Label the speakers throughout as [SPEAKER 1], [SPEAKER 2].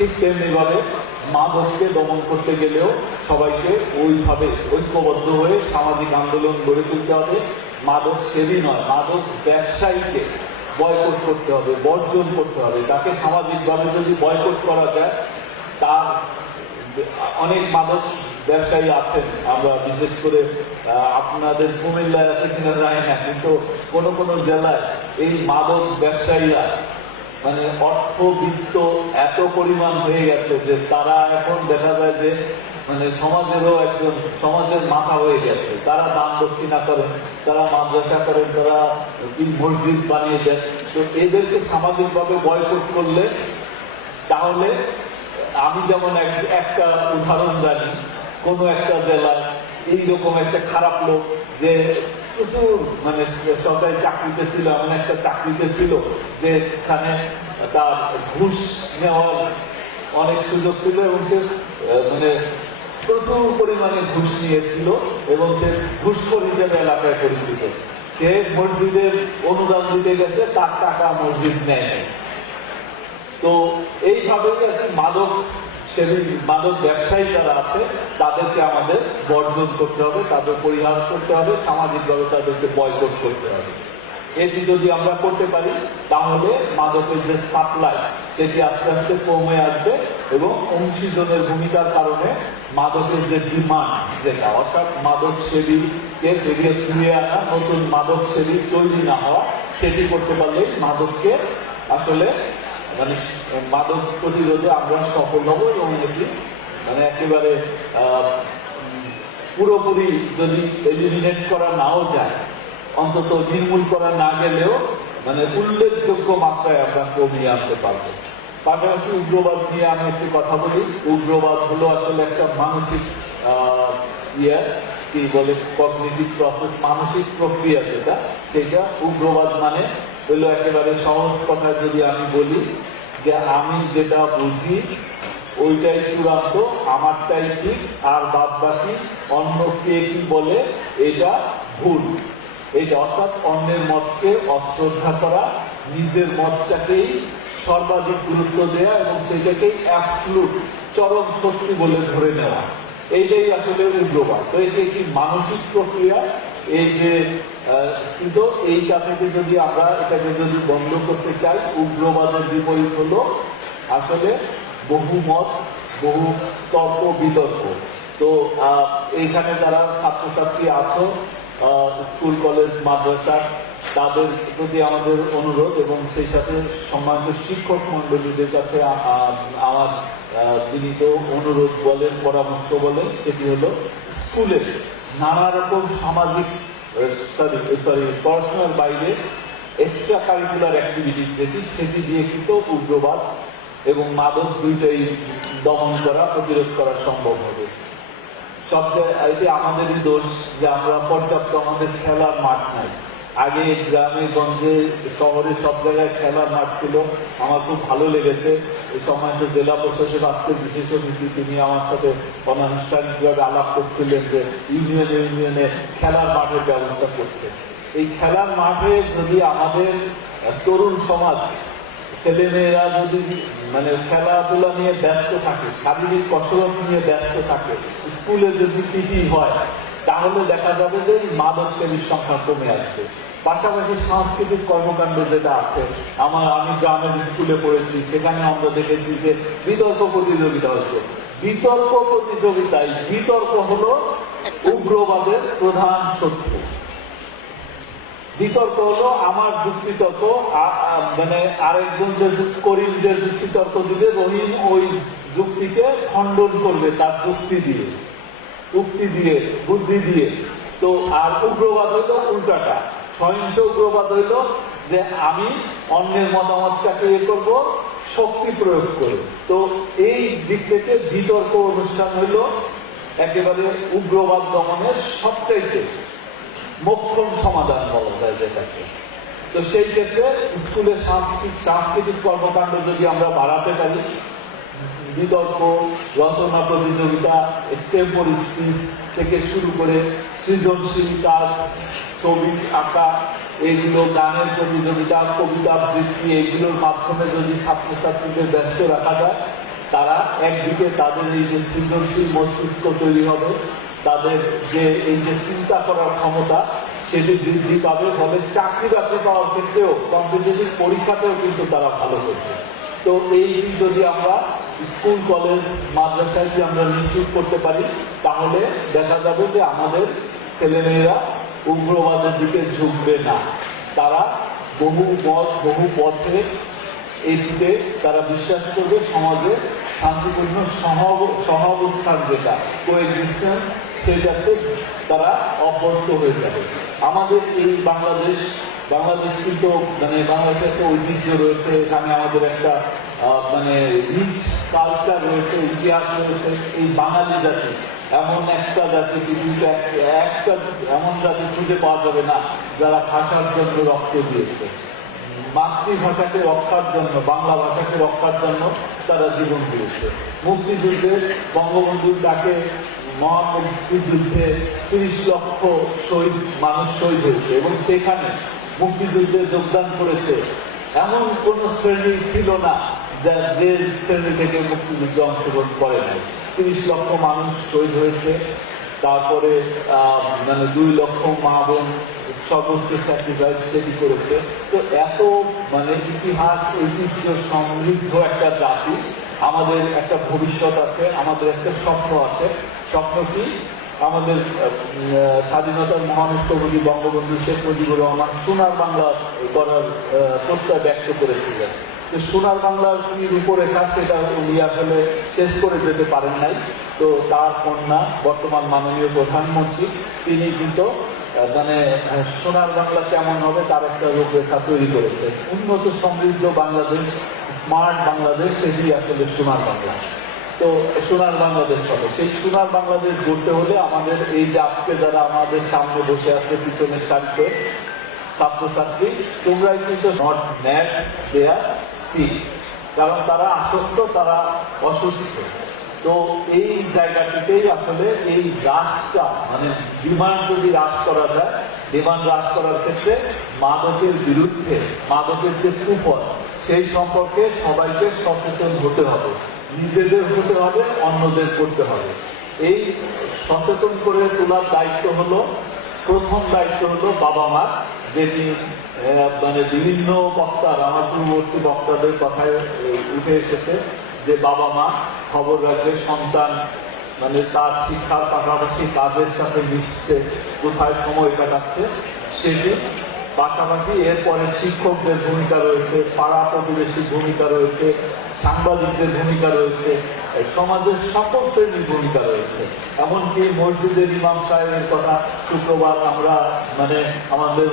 [SPEAKER 1] ঠিক তেমনিভাবে মাদককে দমন করতে গেলেও সবাইকে ওইভাবে ঐক্যবদ্ধ হয়ে সামাজিক আন্দোলন গড়ে তুলতে হবে। মাদক সেবী নয় মাদক ব্যবসায়ীকে বয়কট করতে হবে, বর্জন করতে হবে। তাকে সামাজিকভাবে যদি বয়কট করা যায়, তার অনেক মাদক ব্যবসায়ী আছেন। আমরা বিশেষ করে আপনাদের কুমিল্লায় আছে কিনা জানি না, কিন্তু কোনো কোনো জেলায় এই মাদক ব্যবসায়ীরা মানে অর্থ অর্থবিত্ত এত পরিমাণ হয়ে গেছে যে তারা এখন দেখা যায় যে মানে সমাজেরও একজন, সমাজের মাথা হয়ে গেছে। তারা দান দক্ষিণা করেন, তারা মাদ্রাসা করেন, তারা মসজিদ বানিয়ে দেন। তো এদেরকে সামাজিকভাবে বয়কট করলে তাহলে আমি যেমন এক- একটা উদাহরণ জানি, কোনো একটা জেলায় এইরকম একটা খারাপ লোক যে প্রচুর মানে সরকারি চাকরিতে ছিল, এমন একটা চাকরিতে ছিল, যেখানে তার ঘুষ নেওয়ার অনেক সুযোগ ছিল এবং সে মানে প্রচুর পরিমাণে ঘুষ নিয়েছিল এবং সে ঘুষখোর হিসেবে এলাকায় পরিচিত। সে মসজিদের অনুদান দিতে গেছে, তার টাকা মসজিদ নেয় তো এইভাবে মাদক সেবী মাদক ব্যবসায়ী যারা আছে, তাদেরকে আমাদের বর্জন করতে হবে, তাদের পরিহার করতে হবে, সামাজিকভাবে তাদেরকে বয়কট করতে হবে। এটি যদি আমরা করতে পারি, তাহলে মাদকের যে সাপ্লাই সেটি আস্তে আস্তে কমে আসবে এবং অংশীজনের ভূমিকার কারণে মাদকের যে ডিমান্ড যেটা, অর্থাৎ মাদক সেবীকে বেরিয়ে তুলে আনা, নতুন মাদক সেবী তৈরি না হওয়া, সেটি করতে পারলেই মাদককে আসলে মানে মাদক প্রতিরোধে আমরা সফল হব এবং এটি মানে একেবারে পুরোপুরি যদি এলিমিনেট করা নাও যায়, অন্তত নির্মূল করা না গেলেও মানে উল্লেখযোগ্য মাত্রায় আমরা কমিয়ে আনতে পারব। পাশাপাশি উগ্রবাদ নিয়ে আমি একটি কথা বলি। উগ্রবাদ হলো আসলে একটা মানসিক ইয়ে। কি বলে কগনিটিভ প্রসেস মানসিক প্রক্রিয়া যেটা, সেটা উগ্রবাদ মানে হলো একেবারে সহজ কথায় যদি আমি বলি যে আমি যেটা বুঝি, ওইটাই চূড়ান্ত, আমারটাই ঠিক, আর বাদ বাকি অন্য কে কি বলে, এটা ভুল। এটা অর্থাৎ অন্যের মতকে অশ্রদ্ধা করা, নিজের মতটাকেই সর্বাধিক গুরুত্ব দেওয়া এবং সেটাকেই অ্যাবসলুট চরম সত্যি বলে ধরে নেওয়া। এইটাই আসলে উগ্রবাদ তো এটি একটি মানসিক প্রক্রিয়া, এই যে কিন্তু এইটা থেকে যদি আমরা এটাকে যদি বন্ধ করতে চাই, উগ্রবাদের বিপরীত হলো আসলে বহু মত, বহু তর্ক, বিতর্ক। তো এইখানে যারা ছাত্রছাত্রী আছো স্কুল, কলেজ, মাদ্রাসা তাদের প্রতি আমাদের অনুরোধ এবং সেই সাথে সম্মানিত শিক্ষক মন্ডলীদের কাছে আমার বিনীত অনুরোধ বলেন, পরামর্শ বলেন, সেটি হলো স্কুলের নানা রকম সামাজিক সরি সরি পড়াশোনার বাইরে এক্সট্রা কারিকুলার অ্যাক্টিভিটিস যেটি, সেটি দিয়ে কিন্তু উগ্রবাদ এবং মাদক দুইটাই দমন করা, প্রতিরোধ করা সম্ভব হবে। সব এটি আমাদেরই দোষ যে আমরা পর্যাপ্ত আমাদের খেলার মাঠ নাই। আগে গ্রামে গঞ্জে শহরে সব জায়গায় খেলার মাঠ ছিল। আমার খুব ভালো লেগেছে। এই সময় তো জেলা প্রশাসক আজকে বিশেষ নীতি তিনি আমার সাথে অনানুষ্ঠানিকভাবে আলাপ করছিলেন যে ইউনিয়নে ইউনিয়নে খেলার মাঠের ব্যবস্থা করছে। এই খেলার মাঠে যদি আমাদের তরুণ সমাজ, ছেলেমেয়েরা যদি মানে খেলাধুলা নিয়ে ব্যস্ত থাকে, শারীরিক কসরত নিয়ে ব্যস্ত থাকে, স্কুলে যদি পিটি হয় তাহলে দেখা যাবে যে মাদক সেবীর সংখ্যা কমে আসবে। পাশাপাশি সাংস্কৃতিক কর্মকাণ্ড যেটা আছে, আমার আমি গ্রামের স্কুলে পড়েছি, সেখানে আমরা দেখেছি যে বিতর্ক প্রতিযোগিতা হতো বিতর্ক প্রতিযোগিতায় বিতর্ক হলো উগ্রবাদের প্রধান শত্রু। বিতর্ক হলো আমার যুক্তিতর্ক মানে আরেকজন যে করিম যে যুক্তিতর্ক দিবে, রহিম ওই যুক্তিকে খণ্ডন করবে তার যুক্তি দিয়ে। উক্তি দিয়ে, বুদ্ধি দিয়ে। তো আর উগ্রবাদ হইল উল্টাটা। সহিংস উগ্রবাদ হইল যে আমি অন্যের মতামতটাকে ইয়ে করব, শক্তি প্রয়োগ করে। তো এই দিক থেকে বিতর্ক অনুষ্ঠান হইল একেবারে উগ্রবাদ দমনের সবচাইতে মোক্ষম সমাধান বলা যায় যেটাকে। তো সেই ক্ষেত্রে স্কুলের সাংস্কৃতিক সাংস্কৃতিক কর্মকাণ্ড যদি আমরা বাড়াতে পারি বিতর্ক, রচনা প্রতিযোগিতা এক্সটেম্পোরি স্পিচ থেকে শুরু করে সৃজনশীল কাজ, ছবি আঁকা, এগুলো গানের প্রতিযোগিতা, কবিতা আবৃত্তি, এগুলোর মাধ্যমে যদি ছাত্রছাত্রীদের ব্যস্ত রাখা যায়, তারা একদিকে তাদের এই যে সৃজনশীল মস্তিষ্ক তৈরি হবে, তাদের যে এই যে চিন্তা করার ক্ষমতা, সেটি বৃদ্ধি পাবে, ফলে চাকরি বাকরি পাওয়ার ক্ষেত্রেও কম্পিটিটিভ পরীক্ষাতেও কিন্তু তারা ভালো করবে। তো এইটি যদি আমরা স্কুল, কলেজ, মাদ্রাসায় যদি আমরা নিশ্চিত করতে পারি? তাহলে দেখা যাবে যে আমাদের ছেলেমেয়েরা উগ্রবাদের দিকে ঝুঁকবে না। তারা বহু পথ, বহু পথে এইটিতে তারা বিশ্বাস করবে, সমাজে শান্তিপূর্ণ সহ- সহাবস্থান যেটা কোএক্সিস্টেন্স সেটাতে তারা অভ্যস্ত হয়ে যাবে। আমাদের এই বাংলাদেশ বাংলাদেশ কিন্তু মানে বাংলাদেশের একটা ঐতিহ্য রয়েছে। এখানে আমাদের একটা মানে রিচ কালচার রয়েছে, ইতিহাস রয়েছে, এই বাঙালি জাতি, এমন একটা জাতি একটা এমন জাতি খুঁজে পাওয়া যাবে না, যারা ভাষার জন্য রক্ত দিয়েছে। মাতৃভাষাকে রক্ষার জন্য, বাংলা ভাষাকে রক্ষার জন্য তারা জীবন দিয়েছে। মুক্তিযুদ্ধে বঙ্গবন্ধুর ডাকে মহামুক্তিযুদ্ধে তিরিশ লক্ষ শহীদ, মানুষ শহীদ হয়েছে এবং সেখানে মুক্তিযুদ্ধে যোগদান করেছে। এমন কোন শ্রেণি ছিল না যা যে শ্রেণি থেকে মুক্তিযুদ্ধে অংশগ্রহণ করে নাই। তিরিশ লক্ষ মানুষ শহীদ হয়েছে। তারপরে মানে দুই লক্ষ মা বোন সর্বোচ্চ স্যাক্রিফাইস সেটি করেছে। তো এত মানে ইতিহাস, ঐতিহ্য সমৃদ্ধ একটা জাতি, আমাদের একটা ভবিষ্যৎ আছে, আমাদের একটা স্বপ্ন আছে। স্বপ্ন কি? আমাদের স্বাধীনতার মহানস্থপতি বঙ্গবন্ধু শেখ মুজিবুর রহমান সোনার বাংলা করার প্রত্যয় ব্যক্ত করেছিলেন। তো সোনার বাংলার কি রূপরেখা সেটা উনি আসলে শেষ করে যেতে পারেন নাই। তো তার কন্যা, বর্তমান মাননীয় প্রধানমন্ত্রী, তিনি কিন্তু মানে সোনার বাংলা কেমন হবে তার একটা রূপরেখা তৈরি করেছে। উন্নত সমৃদ্ধ বাংলাদেশ, স্মার্ট বাংলাদেশ, সেটি আসলে সোনার বাংলা। তো সোনার বাংলাদেশ হবে। সেই সোনার বাংলাদেশ গড়তে হলে আমাদের এই যে আজকে যারা আমাদের সামনে বসে আছে পিছনের সারিতে, ছাত্রছাত্রী, তোমরাই কিন্তু নট ম্যাড দেয়ার সি কারণ তারা আসক্ত, তারা অসুস্থ। তো এই জায়গাটিতেই আসলে এই হ্রাসটা মানে ডিমান্ড যদি হ্রাস করা যায়, ডিমান্ড হ্রাস করার ক্ষেত্রে মাদকের বিরুদ্ধে, মাদকের যে কুপন সেই সম্পর্কে সবাইকে সচেতন হতে হবে। নিজেদের হতে হবে, অন্যদের করতে হবে। এই সচেতন করে তোলার দায়িত্ব হলো, প্রথম দায়িত্ব হলো বাবা মা যেটি মানে বিভিন্ন বক্তা আমার পূর্ববর্তী বক্তাদের কথায় উঠে এসেছে যে বাবা মা খবর রাখবে সন্তান মানে তার শিক্ষার পাশাপাশি কাজের সাথে মিশছে, কোথায় সময় কাটাচ্ছে, সেটি পাশাপাশি এরপরে শিক্ষকদের ভূমিকা রয়েছে, পাড়া প্রতিবেশীর ভূমিকা রয়েছে, সাংবাদিকদের ভূমিকা রয়েছে সমাজের সকল শ্রেণির ভূমিকা রয়েছে। এমনকি মসজিদের ইমাম সাহেবের কথা শুক্রবার আমরা মানে আমাদের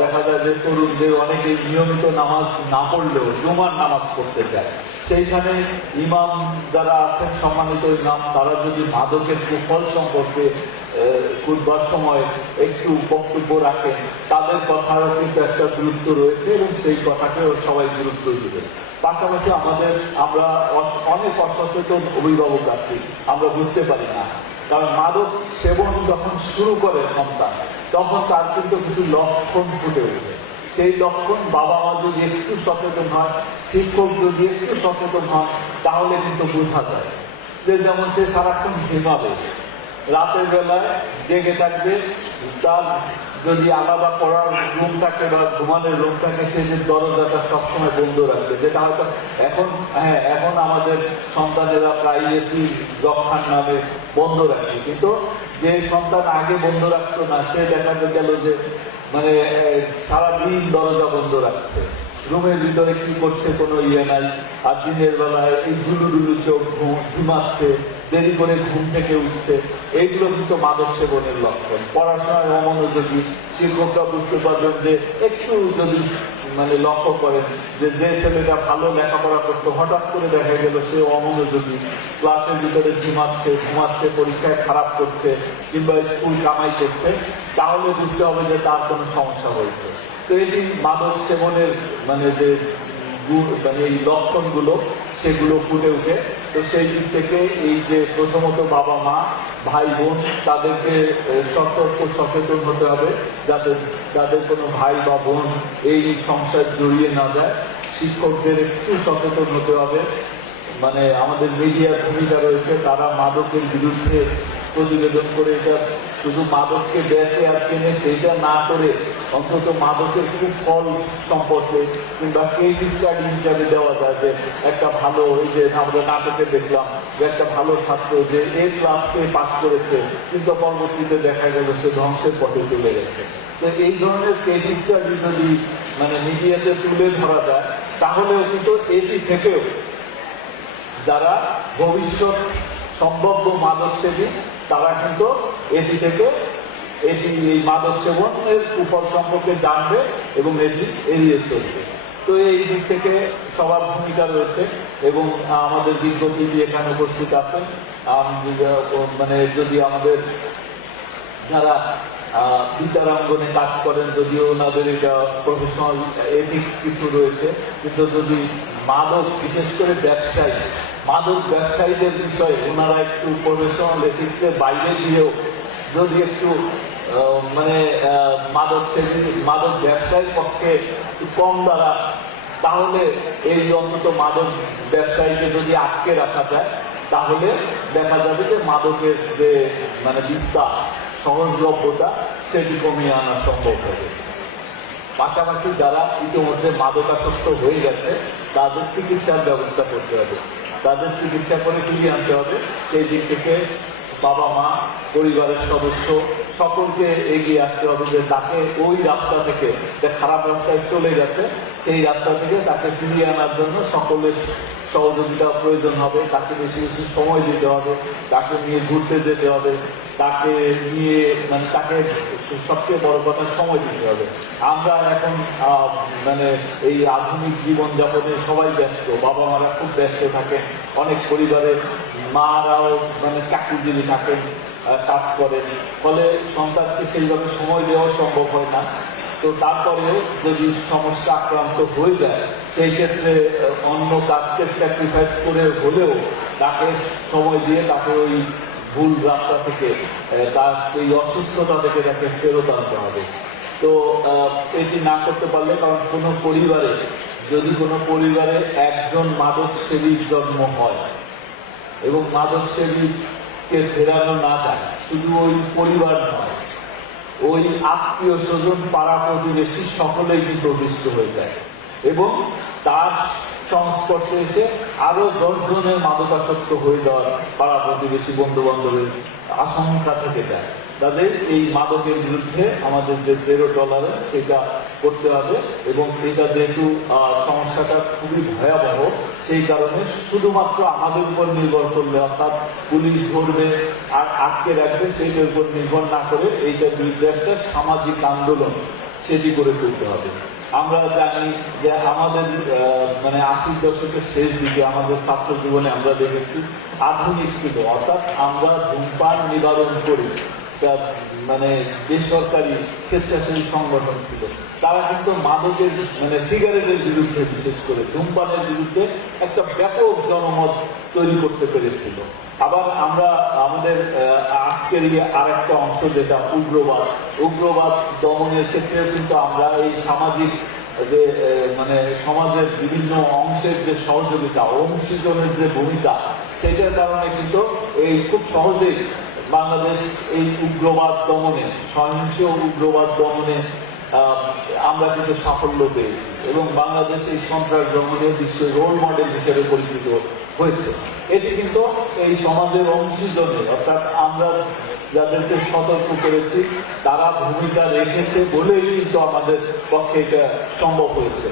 [SPEAKER 1] দেখা যায় যে তরুণদের অনেকে নিয়মিত নামাজ না পড়লেও, জুমার নামাজ পড়তে যায়। সেইখানে ইমাম যারা আছেন, সম্মানিত ইমাম, তারা যদি মাদকের কুফল সম্পর্কে খুদবার সময় একটু বক্তব্য রাখেন। তাদের কথারও কিন্তু একটা গুরুত্ব রয়েছে এবং সেই কথাকেও সবাই গুরুত্ব দিবে পাশাপাশি আমাদের, আমরা অনেক অসচেতন অভিভাবক আছি, আমরা বুঝতে পারি না। কারণ মাদক সেবন যখন শুরু করে সন্তান, তখন তার কিন্তু কিছু লক্ষণ ফুটে ওঠে। সেই লক্ষণ বাবা মা যদি একটু সচেতন হয়, শিক্ষক যদি একটু সচেতন হয়, তাহলে কিন্তু বোঝা যায় যে যেমন সে সারাক্ষণ ঝিমাবে রাতের বেলায় জেগে থাকবে। তার যদি আলাদা পড়ার রুম থাকে বা ঘুমানোর রুম থাকে, সে যে দরজাটা সবসময় বন্ধ রাখবে। যেটা হয়তো এখন হ্যাঁ এখন আমাদের সন্তানেরা প্রাইভেসি রক্ষার নামে বন্ধ রাখে। কিন্তু যে সন্তান আগে বন্ধ রাখতো না, সে দেখাতে গেল যে মানে সারাদিন দরজা বন্ধ রাখছে। রুমের ভিতরে কি করছে কোনো ইয়ে নাই। আর দিনের বেলায় এই ডুলু ডুলু চোখ ঝিমাচ্ছে। দেরি করে ঘুম থেকে উঠছে। এইগুলো কিন্তু মাদক সেবনের লক্ষণ। পড়াশোনায় অমনোযোগী, শিক্ষকরা বুঝতে পারবেন যে একটু যদি মানে লক্ষ্য করেন যে যে ছেলেটা ভালো লেখাপড়া করতো, হঠাৎ করে দেখা গেল সে অমনোযোগী। ক্লাসের ভিতরে ঝিমাচ্ছে, ঘুমাচ্ছে, পরীক্ষায় খারাপ করছে কিংবা স্কুল কামাই করছে, তাহলে বুঝতে হবে যে তার কোনো সমস্যা হয়েছে। তো এটি মাদক সেবনের মানে যে মানে এই লক্ষণগুলো, সেগুলো ফুটে ওঠে তো সেই দিক থেকে এই যে প্রথমত বাবা, মা, ভাই, বোন, তাদেরকে সতর্ক, সচেতন হতে হবে যাতে যাদের কোনো ভাই বা বোন এই সংসার জড়িয়ে না যায়। শিক্ষকদের একটু সচেতন হতে হবে। মানে আমাদের মিডিয়ার ভূমিকা রয়েছে, তারা মাদকের বিরুদ্ধে প্রতিবেদন করে এটা শুধু মাদককে বেচে আর কিনে সেইটা না করে অন্তত মাদকের খুব ফল সম্পর্কে কিংবা কেস স্টাডি হিসাবে দেওয়া যায় যে একটা ভালো ওই যে আমরা নাটকে দেখলাম যে একটা ভালো ছাত্র যে এ ক্লাসকে পাশ করেছে, কিন্তু পরবর্তীতে দেখা গেল সে ধ্বংসের পথে চলে গেছে। তো এই ধরনের কেস স্টাডি যদি মানে মিডিয়াতে তুলে ধরা যায় তাহলেও কিন্তু এটি থেকেও যারা ভবিষ্যৎ সম্ভাব্য মাদক সেবী তারা কিন্তু এটি থেকে এটি এই মাদক সেবনের উপর সম্পর্কে জানবে এবং এটি এড়িয়ে চলবে। তো এই দিক থেকে সবার ভূমিকা রয়েছে এবং আমাদের বিজ্ঞ টিভি এখানে উপস্থিত আছেন। মানে যদি আমাদের যারা বিচারাঙ্গনে কাজ করেন, যদিও ওনাদের এটা প্রফেশনাল এথিক্স কিছু রয়েছে, কিন্তু যদি মাদক, বিশেষ করে ব্যবসায়ী, মাদক ব্যবসায়ীদের বিষয়ে ওনারা একটু প্রফেশনাল এথিক্সের বাইরে গিয়েও যদি একটু মানে মাদক সেবী মাদক ব্যবসায়ীর পক্ষে একটু কম দ্বারা, তাহলে এই অন্তত মাদক ব্যবসায়ীকে যদি আটকে রাখা যায়, তাহলে দেখা যাবে যে মাদকের যে মানে বিস্তার, সহজলভ্যতা, সেটি কমিয়ে আনা সম্ভব হবে। পাশাপাশি যারা ইতিমধ্যে মাদকাসক্ত হয়ে গেছে, তাদের চিকিৎসার ব্যবস্থা করতে হবে। তাদের চিকিৎসা করে ফিরিয়ে আনতে হবে। সেই দিক থেকে বাবা, মা, পরিবারের সদস্য, সকলকে এগিয়ে আসতে হবে যে তাকে ওই রাস্তা থেকে, যে খারাপ রাস্তায় চলে গেছে, সেই রাস্তা থেকে তাকে ফিরিয়ে আনার জন্য সকলের সহযোগিতা প্রয়োজন হবে। তাকে বেশি বেশি সময় দিতে হবে, তাকে নিয়ে ঘুরতে যেতে হবে, তাকে নিয়ে মানে তাকে সবচেয়ে বড় কথা সময় দিতে হবে। আমরা এখন মানে এই আধুনিক জীবনযাপনে সবাই ব্যস্ত বাবা মারা খুব ব্যস্ত থাকে, অনেক পরিবারে মারাও মানে চাকরিজীবী থাকেন কাজ করেন। ফলে সন্তানকে সেইভাবে সময় দেওয়া সম্ভব হয় না। তো তারপরেও যদি সমস্যা আক্রান্ত হয়ে যায়, সেই ক্ষেত্রে অন্য কাজকে স্যাক্রিফাইস করে হলেও তাকে সময় দিয়ে তাকে ওই ভুল রাস্তা থেকে তার এই অসুস্থতা থেকে তাকে ফেরত আনতে হবে। তো এটি না করতে পারলে কারণ কোনো পরিবারে, যদি কোনো পরিবারে একজন মাদক সেবীর জন্ম হয় এবং মাদক সেবীকে ফেরানো না যায়। শুধু ওই পরিবার নয়, ওই আত্মীয় স্বজন, পাড়া প্রতিবেশী সকলেই কিন্তু অভিষ্ট হয়ে যায়। এবং তার সংস্পর্শে এসে আরও দশ জনের মাদকাসক্ত হয়ে যাওয়ার পাড়া প্রতিবেশী বন্ধু বান্ধবের আশঙ্কা থেকে যায়। তাদের এই মাদকের বিরুদ্ধে আমাদের যে জেরো টলারেন্স সেটা করতে হবে এবং এটা যেহেতু সমস্যাটা খুবই ভয়াবহ, সেই কারণে শুধুমাত্র আমাদের উপর নির্ভর করলে, অর্থাৎ পুলিশ ধরবে আর আটকে রাখবে, সেইটার উপর নির্ভর না করে এইটার বিরুদ্ধে একটা সামাজিক আন্দোলন সেটি করে তুলতে হবে। আমরা জানি যে আমাদের মানে আশির দশকের শেষ দিকে আমাদের ছাত্র জীবনে আমরা দেখেছি আধুনিক ছিল অর্থাৎ আমরা ধূমপান নিবারণ করি। মানে বেসরকারি স্বেচ্ছাসেবী সংগঠন ছিল। তারা কিন্তু মাদকের মানে সিগারেটের বিরুদ্ধে, বিশেষ করে ধূমপানের বিরুদ্ধে একটা ব্যাপক জনমত তৈরি করতে পেরেছিল। আবার আমরা, আমাদের আজকের আর একটা অংশ যেটা উগ্রবাদ উগ্রবাদ দমনের ক্ষেত্রে কিন্তু আমরা এই সামাজিক যে মানে সমাজের বিভিন্ন অংশের যে সহযোগিতা অংশীজনের যে ভূমিকা, সেটার কারণে কিন্তু এই খুব সহজেই বাংলাদেশ এই উগ্রবাদ দমনে, সহিংস উগ্রবাদ দমনে আমরা কিন্তু সাফল্য পেয়েছি এবং বাংলাদেশ এই সন্ত্রাস দমনে বিশ্বের রোল মডেল হিসেবে পরিচিত হয়েছে। এটি কিন্তু এই সমাজের অংশীজনে অর্থাৎ আমরা যাদেরকে সতর্ক করেছি, তারা ভূমিকা রেখেছে বলেই কিন্তু আমাদের পক্ষে এটা সম্ভব হয়েছে।